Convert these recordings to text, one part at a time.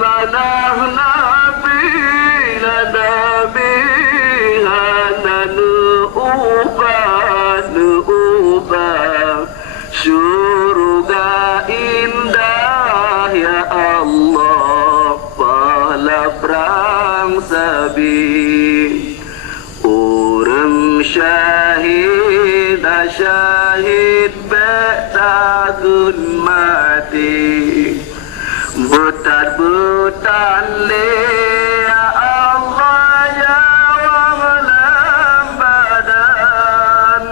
amanahna bila nabiha nuubah surga indah ya Allah pahala perang sabi orang syahid takun mati butan le ya Allah ya wamalam badan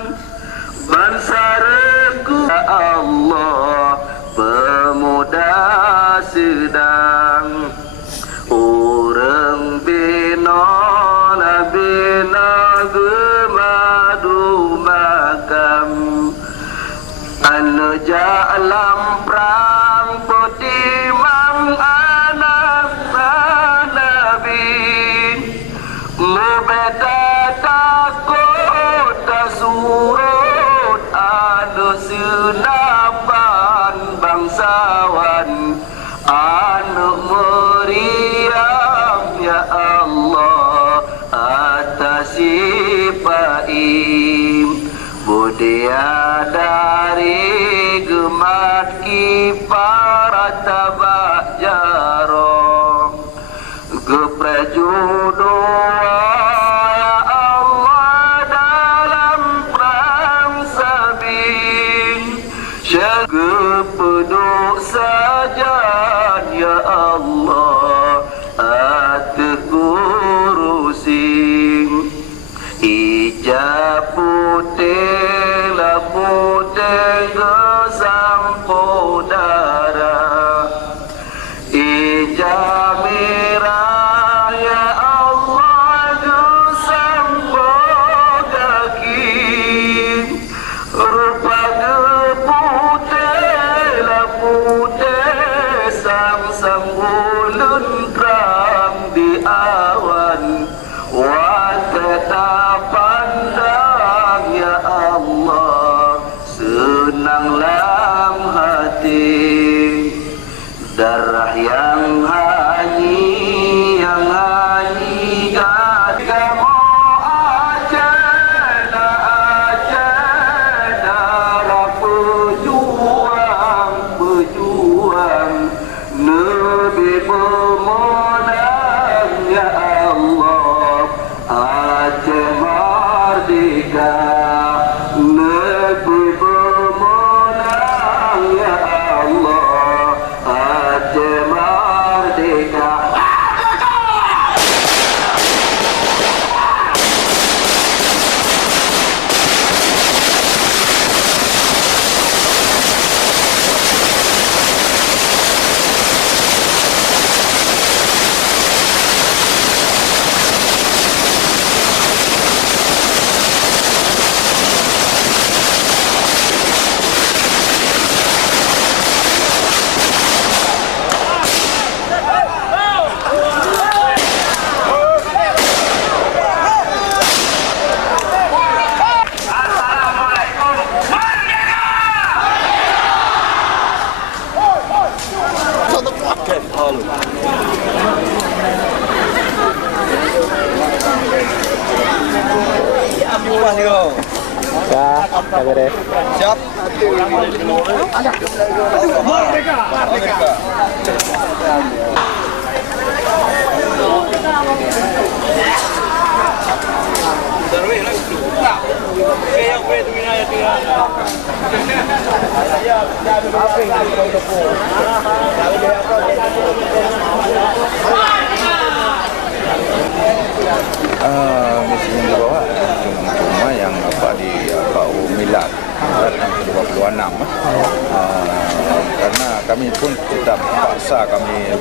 bansaraku ya Allah pemuda sedang orang bina gemadu makam anu jalam perang putih mang anak nabi mubeda takut tasurut anu senapan bangsawan anu meriam ya Allah atasi paim budaya dari gemat para tabak jarong geprejudo ya Allah dalam perang sabing segepeduk saja ya Allah atekurusin ijab putih la putih sampo darah ijab merah ya Allah sampo kaki rupa putih la putih sam ulun terang di awan wajah pandang ya Allah senanglah hati darah yang hanyi kamu aja darah pejuang Nabi pemenang ya Allah Aceh merdeka negeri pemenang ya Allah Aceh merdeka. Ya, jaga deh. Siap. Merdeka. Misi yang dibawa cuma yang di Milad yang ke-26 karena kami pun tetap paksa kami